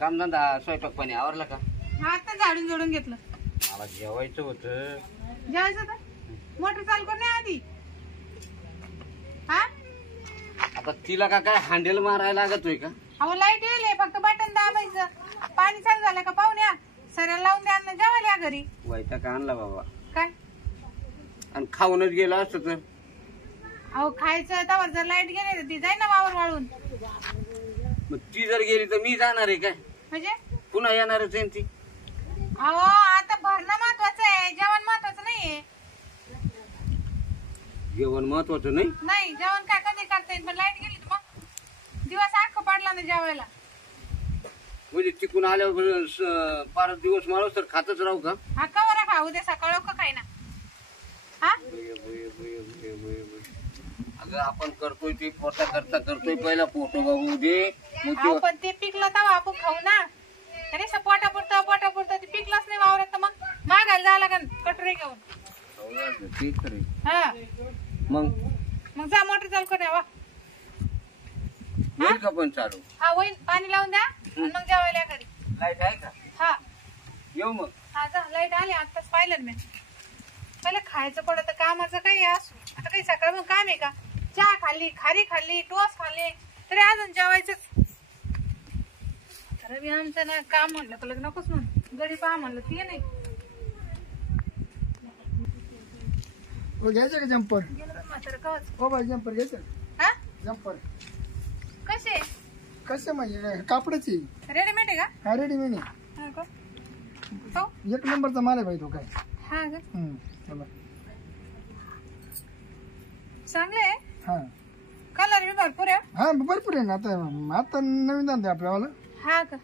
कामधंदा स्वयंपाक पाणी आवरला का? हा आता झाडून जोडून घेतलं. मला जेवायचं होतं. जेवायचं होतं? मोटर चालू कर नाही आधी. हा आता तिला का काय हँडल मारायला लागतोय का? अहो लाईट येईल फक्त बटन दाबायचं. पाणी चालू झालं का पाहुण्या सऱ्या लावून द्या ना जेवायला या घरी. वैता का आणला बाबा काय आणि खाऊनच गेला असत तर. अहो खायचं तवर जर लाईट गेली तर ती जाई ना वावर वाळून. मग ती जर गेली तर मी जाणार आहे काय? म्हणजे पुन्हा येणारच आहे ती. अहो आता भरणं महत्वाचं आहे, जेवण महत्वाचं नाहीये. जेवण महत्वाचं नाही. नाही जेवण काय कधी करता येईल पण लाईट गेली तर मग दिवस अख्खा पडला ना जेवायला. म्हणजे तिकून आल्यावर 5 दिवस माळूस तर खातच राहू का? हा का बरं खा उद्या सकाळ का खाय ना. हा अगं आपण करतोय ते पोटा करता करतोय पहिला फोटो बघू दे. अहो पण ते पिकलं तेव्हा आपण खाऊ ना. अरे पोटापुरतं ते पिकलंच नाही वावरात तर मग मागायला जावं लागेल कटोरे घेऊन. ठीक आहे. हा मग जा मोटर चालू कर वा. होईल का पण चालू? हा होईल पाणी लावून द्या आणि मग जेवायला या घरी. लाईट आहे का? हा येऊ मग. हा जा लाईट आली आताच पाहिलं मी. पहिलं खायचं पडत कामाचं काही असू. आता काही सकाळ मग काम आहे का? चहा खाल्ली खारी खाल्ली टोस खाल्ली तरी अजून जेवायचंच. रवी आमचं ना काम म्हणलं तर नकोच म्हणून गडी पहा म्हणलं ती नाही. घ्यायचं का जम्पर? म्हातारं कवच. हो बाई जम्पर घ्यायचं. हा जम्पर कसे कसं म्हणजे कापडाची? रेडीमेड आहे का? हा रेडीमेड आहे. हा का? हो 1 नंबरचा माल आहे बाई तो काय. हा का चला. चांगले आहे. हा कलर बी भरपूर आहे. हा भरपूर आहे ना. आता नवीन धंदा आहे आपल्याला. हा का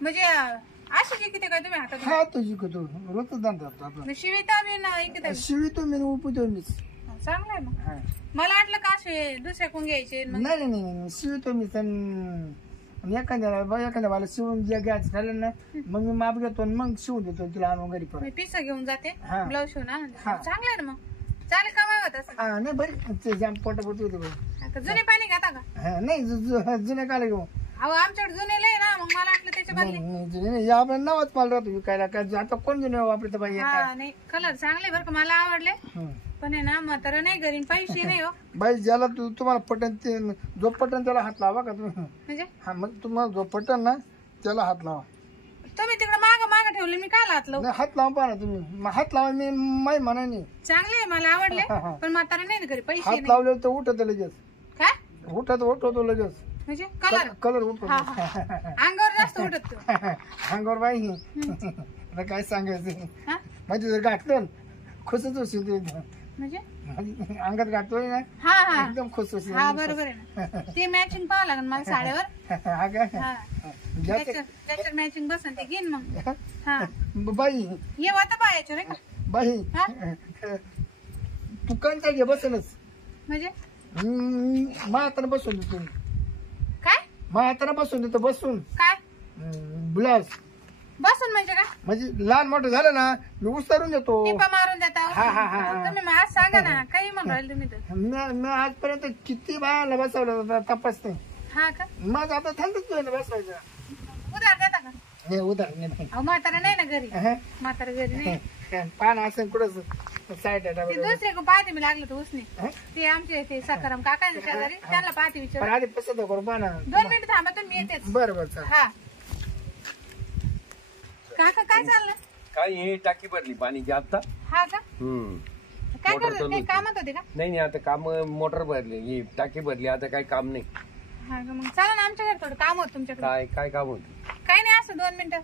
म्हणजे अशी शिकते काय तुम्ही हातात? हा तो शिकतो रोजच धंदा आपला. शिविता बी ना इकडे शिवितो मी उपतो मीच. चांगलं आहे मग. हा मला वाटलं का असे दुसऱ्या कोण घ्यायचे मग. नाही नाही शिवितो मी. एखाद्या मला शिवून जे घ्यायचं झालं ना मग मी माप घेतो मग शिवून देतो तुला आणून घरी परत. मी पिसा घेऊन जाते हा. ब्लाऊज शिवून हा. चांगलं आहे ना मग. चालेल का मागत असं? हा नाही बरी जाम पोटापोटी होते बाई. जुने पाणी घेता का? हा नाही जुने काला घेऊ. अहो आमच्याकडे जुने लय ना मग मला वाटलं त्याच्या बदले. नाही आपल्या नावाच पाल राहतो विकायला काय आता कोण जुने वापरत बाई. हा नाही कलर चांगले बरं का मला आवडले. पण आहे ना म्हातारा नाही घरी पैसे नाही हो. बाई ज्याला तुम्हाला पटन ते जो पटन त्याला हात लावा का तुम्ही. म्हणजे हा मग तुम्हाला जो पटन ना त्याला हात लावा. तुम्ही तिकडे माग ठेवले मी काय हात लावू? नाही हात लावा पहा ना तुम्ही. हात लावा मी माही म्हणा नाही. चांगले आहे मला आवडले पण म्हातारा नाही ना घरी पैसे हात नाही. लावले तर उठत लगेच. काय उठवतो लगेच. म्हणजे कलर कलर उठतो. अंगावर जास्त उठत तो. अंगावर बाई आता काय सांगायचं. हा? म्हणजे जर घातलं खुशच होशील ते. म्हणजे अंगात घातलोय ना हा हा एकदम खुश होशील. हा बरोबर आहे ना. ते मॅचिंग पाहावं लागेल मला साड्यावर. हा काय हा त्याच्यावर मॅचिंग बसन ते घेईन मग. हा बाई ये होतं पाहायचं नाही का? बाई हा? तू कंचा घे बसनच. म्हणजे महाताना बसून देतो. काय महाताना बसून देतो बसून. काय ब्लाउज बसून म्हणजे काय? म्हणजे लहान मोठं झालं ना मी उचलून देतो. टिपा मारून देता हा, हा, हा, हा. तुम्ही मला आज सांगा ना काही म्हणून राहिले तुम्ही तर. मी आजपर्यंत किती बायाला बसवलं तपास नाही. हा का मग आता थांबच बसवायचं. उधार देता का? नाही उदाहरण नाही. अहो म्हातारा नाही ना घरी. अहं. म्हातारा घरी नाही. पान असं कुठंच साईड ते दुसरे को पाहते मी लागलं तर उसने. हं? ते आमचे ते सकाराम काका आहे ना शेजारी त्यांना पाहते पण विचार. आधी पसंत करू पाना. 2 मिनिट थांबा तुम्ही येतेच. बरं बरं चालेल. हा काका काय चाललं? काय हे टाकी भरली पाणीची आता. हा का काय मोटर करत चालू काही होती. कामात होते का? नाही आता काम मोटर भरली ही टाकी भरली आता काही काम नाही. हा का मग चला ना आमच्या घरी थोडं काम होत तुमच्याकडे. काय काम होत काही नाही असं 2 मिनिटं.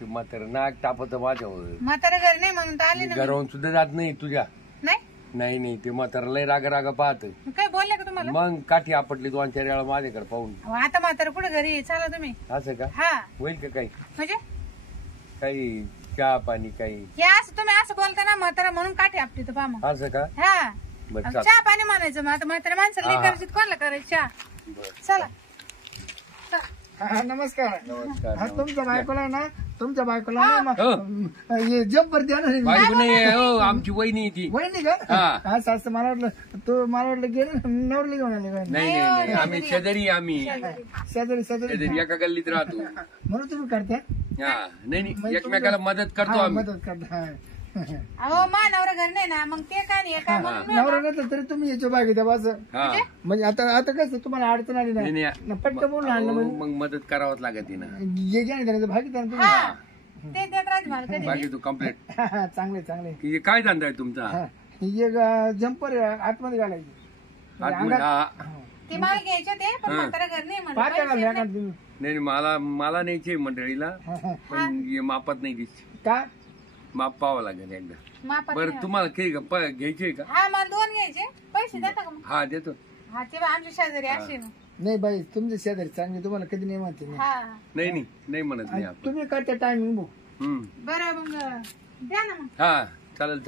ते म्हातारं नाक तापत माझ्यावर. म्हातारा घरी नाही म्हणून तर आले ना मी. घरावून सुद्धा जात नाही तुझ्या. नाही नाही ते म्हातारा लय रागा पाहत. मग काय बोलले का तुम्हाला? मग काठी आपटली 2-4 वेळा माझ्याकडे पाहून. अहो, आता म्हातारा कुठे घरी आहे? चला तुम्ही. असं का हा होईल का काही म्हणजे काही चहा पाणी काही हे असं तुम्ही असं बोलता ना म्हातारा म्हणून काठी आपली तर पहा मग. असं का हा बरं अहो, चाल. चहा पाणी म्हणायचं मग आता म्हातारा माणसाला हा, नाही हा. करायचं कोणाला करायचं चहा. चला हा नमस्कार. नमस्कार हा तुमच्या बायकोला ना तुमच्या बायकोला नाही हो. मग हे जम्पर द्या ना बायको नाही हो, आमची वहिनी आहे ती. वहिनी का हा. काय सासं मला वाटलं गेले नवरली घेऊन आले काय नाही नाही नाही आम्ही शेजारी आम्ही शेजारी शेजारी शेजारी एका गल्लीत राहतो. म्हणून तुम्ही करता हा नाही नाही एकमेकाला मदत करतो हा, आम्ही. मदत करता हा. अहो मा नवरा घर नाही ना मग ते काय नाही काय म्हणून नवरा नसलं तरी तुम्ही याच्या बागे द्या बस हा म्हणजे आता कसं तुम्हाला अडचण आली नाही, नाही नाही. ना, पटकन बोलून आणलं अहो, म्हणजे मग मदत करावंच लागत ना. ये घ्या ना भागी द्या ना तुम्ही हा ते देत राहते मला कधी बाकी तू कम्प्लीट हा, हा, चांगले चांगले की काय धंदा आहे तुमचा? हा. हे जम्पर आतमध्ये घालायचे आतमध्ये- हा. ते माल घ्यायचे ते पण म्हातारा घर नाही म्हणून पाहता घालले का तुम्ही नाही मला न्यायचे मंडळीला हा, हा. पण हे मापात नाही दिसते. का माप पाहावं लागेल एकदा. मापात बरं नाही. तुम्हाला घ्यायचे का? हा मला 2 घ्यायचे पैसे देता का मग? हा देतो. हा ते बा आमच्या शेजारी असे ना नाही बाई तुमचे शेजारी चांगले तुम्हाला कधी नाही म्हणते नाही. हा नाही नाही म्हणत नाही आपण. तुम्ही करता टायमिंग भाऊ हम्म. बरं मग द्या ना मग हा चालेल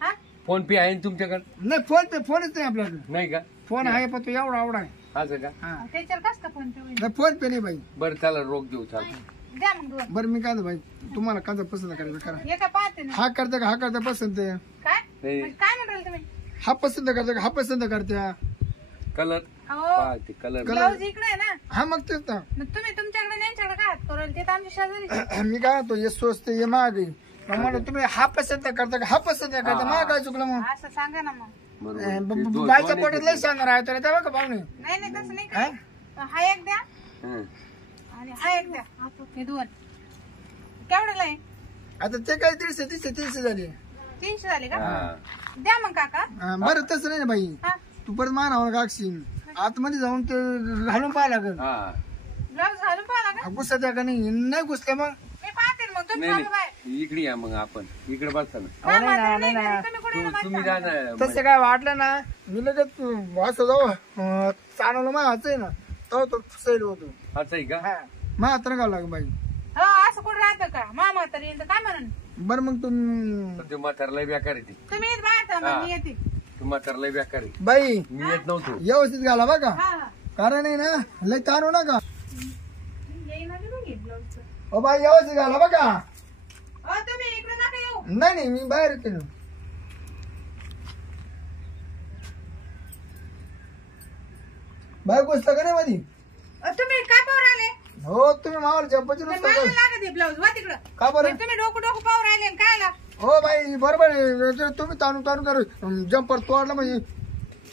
हा फोन पे आहे ना तुमच्याकडे? नाही फोनच नाही आपल्याकडे नाही का? फोन आहे पण तो एवढा आवडा आहे असं का? हा त्याच्यावर कस का फोन पे होईल? नाही फोन पे नाही बाई बरं चला रोख देऊ चालतं. द्या मग 2 बरं मी काय म्हणतो बाई तुम्हाला काचा पसंत करायचं करा एका पाहते ना हा करता का हा करता पसंत आहे काय नाही. म्हणजे काय म्हणताल तुम्ही हा पसंत करता का हा पसंत करत्या कलर अहो ते कलर ब्लाऊज इकडे आहे ना हा मग तेच ना मग तुम्ही तुमच्याकडे त्यांच्याकडे काय हात करू ते तर आमच्या शेजारी मी काय म्हणतो हे स्वस्त हे महाग आहे मग म्हणलं तुम्ही हा पसंत करता का हा पसंत करता मग काय चुकलं मग असं सांगा ना मग बरोबर. बायच्या पोटात लय सांगणार आहे तर तेव्हा का पाहुणे नाही नाही तसं नाही हा? काय हा एक द्या हं. आणि हा एक द्या हे 2 केवढ्याला आहे आता ते काय 300 झाली 300 झाले का हा. द्या मग काका हा, बरं तसं नाही ना बाई हा तू परत मानावर गागशील आतमध्ये जाऊन ते घालून पाहा लागेल हा ब्लाऊज घालून पाहा का घुसत आहे का नाही घुसलं मग मी पाहते ना मग तुम्ही नाही सांगा बाय नाही इकडे या मग आपण इकडे बसता ना. अहो, नाही ना, नाही ना. तुम्ही कुठे तुम्ही जा ना. तसं काय वाटलं ना मी लगेच असं जाऊ चालवलं मग आहे ना तो तो सैल होतो असं आहे का? हा मग आता गाव लाग बाई हो असं कुठं राहतं का मामा तरी येतं काय म्हणून बरं मग तुम्ही पण ते म्हातारला बेकार आहे ते. तुम्ही येत बाहेर थांबा, मी येते ते म्हातारला बेकार आहे. बाई मी येत नव्हतो. व्यवस्थित घाला बघा हा हा कारण आहे ना लय ताणू नका येईन आली बघ हे ब्लाऊजचं. ओ बाई व्यवस्थित घाला बघा अहो, तुम्ही इकडे नका येऊ नाही नाही मी बाहेर येते ना बाहेर घुसलं का नाही मधी तुम्ही काय पाहू राहिले हो तुम्ही मावाला चप्पाची मला नुसतं लागत आहे ब्लाऊज वा तिकडं का बरं पण तुम्ही डोकं पाहू राहिले आणि काय आला हो बाई बरोबर आहे जर तुम्ही ताणून ताणून करू जम्पर तोडला म्हणजे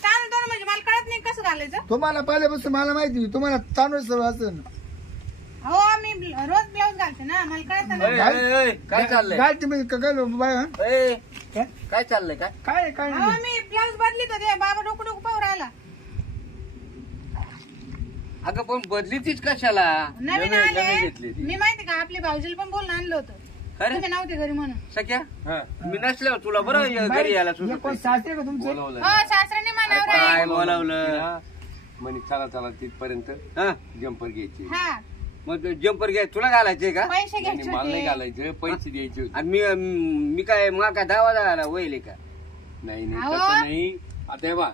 ताण म्हणजे मला कळत नाही कसं घालायचं तुम्हाला पहिल्यापासून मला माहिती तुम्हाला ताणून सवय असेल हो मी रोज ब्लाऊज घालते ना मला कळत ए, नाही ए, ए, काय चाललंय घालते म्हणजे काय बाय हं? ए, काय? काय चाललंय काय काय हो मी ब्लाऊज बदलीत होते बाबा डोकं पाहू राहिला अगं पण बदलीतीच कशाला नवीन नवीन आले घेतली ती. मी माहिती का आपल्या भाऊजीला पण बोलून आणलं होतं खरं तुम्ही नव्हते घरी म्हणून सख्या हा मी नसल्यावर तुला बरं घरी यायला हे सुचत कोण सासरे का तुमचे बोलवलं. हो सासऱ्याने मनावर आहे काय बोलावलं हा. म्हणे चला तिथपर्यंत हा जम्पर घ्यायचे. हा मग जम्पर घ्याय तुला घालायचे का पैसे नाही, घ्यायचे मला नाही होते घालायचं पैसे द्यायचे होते. आणि मी काय मग का दावा झाला वहिले का नाही अहो. तसं नाही. आता हे बा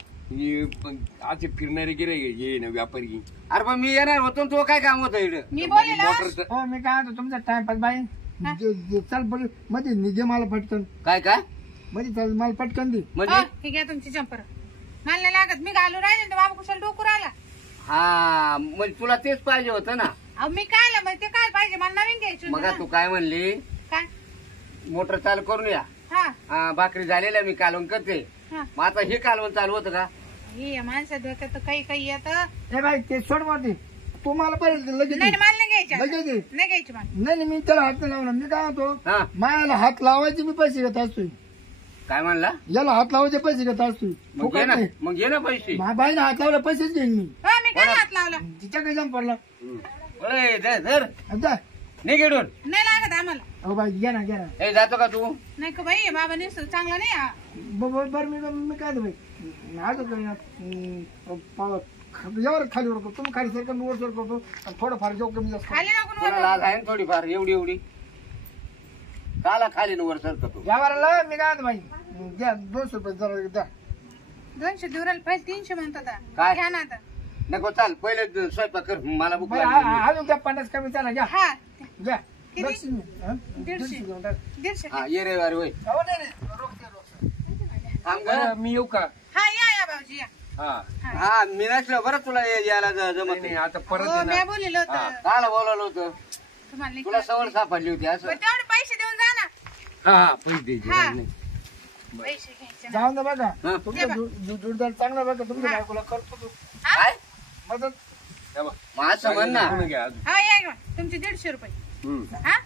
असे फिरणारे गिरे ये ना व्यापारी अरे पण मी येणार होतो ना, तो काय काम होतं इकडे मी बोलले ना मोटर हो मी काय म्हणतो तुमचा टाइमपास बाई चल बघ मध्ये निघे मला पटकन काय काय मध्ये चल मला पटकन दे म्हणजे हो, ठीक आहे तुमची जम्पर मला नाही लागत मी घालू राहिले तर बाबा कुशाला डोकू राहिला हा म्हणजे तुला तेच पाहिजे होतं ना अहो मी काय मग ते काय पाहिजे मला नवीन घ्यायची मग होती ना. तू काय म्हणली काय मोटर चालू करून या हा भाकरी झालेल्या मी कालवण करते हा मग आता हे कालवण चालू होतं का हे माणसं डोक्यात तर काही येत हे बाई ते सोड मध्ये तू मला पहिले लगेच नाही दे. मला नाही घ्यायच्या लगेच दे. नाही घ्यायची मला नाही नाही, मी त्याला हात नाही लावणार मी काय म्हणतो हा मायाला हात लावायचे मी पैसे घेत असतोय काय म्हणला याला हात लावायचे पैसे घेत असतोय मग घे फुकट ना नाही मग घे ना पैसे बाईने हात लावला पैसेच घेईन मी हो मी काय हात लावला तिच्या काही जम पडला अरे धर आता नाही घेऊन नाही लागत आम्हाला हो बाई घ्या ना हे जातो का तू नाही का बाई बाबा निस चांगला नाही हा. बरं मी काय बाई आज यावर खाली वर करतो तुम्ही खाली सरकार मी वर सर करतो आणि थोडंफार जेव कमी जास्त खाली नको तुला लाज आहे ना थोडीफार एवढी काला खाली वर सरकतो यावरला मी काय बाई द्या 200 रुपये जरा द्या 200 दिवराला पैसे 300 म्हणतात आता. काय? घ्या ना आता नको चाल पहिले स्वयंपाक कर मला भूक बरं लागली अजून द्या 50 कमी चला घ्या हा घ्या किती लक्ष्मी हा? 150 घेऊन टाक. 150 हा ये रे वारी होय अहो, नाही, नाही. रोख. थांब बरं, गं. मी येऊ का हा या भाऊजी या हा हा मी नसलं बरं तुला यायला जमत नाही, नाही नाही, आता परत हो येणार. मी बोललेलं होतं काला बोलावलं होतं तुम्हाला नाही तुला कळत. सवड सापडली होती असं बरं, तेवढे पैसे देऊन जा ना हा पैसे द्यायचे हा. नाही. पैसे घ्यायचे ना. जाऊन दे बघा हा. तुमचा जोडदार चांगला बघा तुमच्या बायकोला करतो तो हा? काय मदत हे बघ, मग असं म्हण ना तुम्ही घ्या अजून. हा या तुमचे 150 रुपये हम्म. हा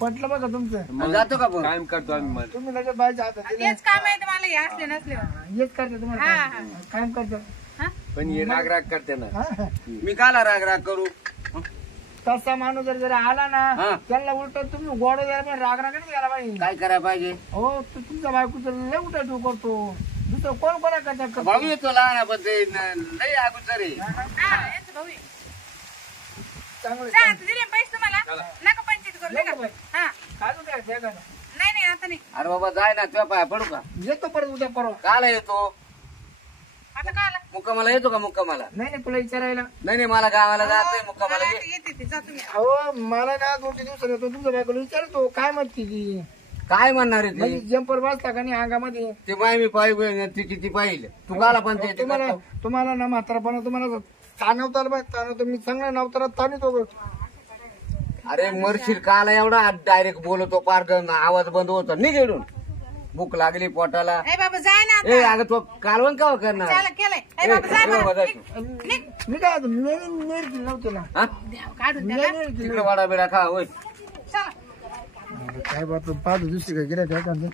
पटलं बघा तुमचं मग जातो का पण? कायम करतो आम्ही मग. तुम्ही लगेच बायच्या हातात दिले. तेच काम आहे मला हे असले नसल्यावर हेच करते तुम्हाला हा, काम. काम करतो हा पण हे राग करते ना हा? मी काला राग राग करू तसा माणूस जर आला ना हा. त्याला उलट तुम्ही गोड द्यायला पण राग राग नाही द्यायला पाहिजे काय करायला पाहिजे हो तुमच्या बायकोचं लय उलटा ठेव करतो दुसरं कोण कोणा करता भाऊ येतो लहान पण ते लय अगोदर आहे हा यांचं भाऊ आहे. चांगलं जा, आता दिले पैसे तुम्हाला नका पंचायत करू येतो नका बाई. हा काढून द्या, द्या का? नाही नाही आता नाही अरे बाबा जाय ना तुझ्या पाया पडू का येतो परत उद्या परवा काला येतो आता का आला मुक्कामाला येतो का मुक्कामाला नाही नाही तुला विचारायला नाही नाही मला गावाला जायचंय मला मुक्कामाला ये. आता येते ते जा तुम्ही अहो मला ना 2-3 दिवसाला येतो तुमच्या बायकोला विचारतो काय म्हणते ती काय म्हणणार आहे म्हणजे ते जंपर बसला का नाही अंगामध्ये ते माय मी पाहिजे ती किती पाहिजे तू काला पण ते तुम्हाला तुम्हाला ना म्हातारपणा तुम्हाला ताणवताल बाय ताणवतो मी चांगला नवतारा ताणतो अरे मरशील काला एवढा डायरेक्ट बोलतो पार आवाज बंद होतो निघेडून भूक लागली पोटाला ए बाबा जाय ना ए आता अगं तो कालवण का करणार चाल केलंय ए ए, बाबा जाय ए, बाबा, बरं. जाय निघ, निघ. मी काय मेरी नव्हते ना हा द्या, काढून द्या का? तिकडे वाडा बिडा खा होय चला काय बात पाहतो दुसरी काय गिऱ्हाईक आहे का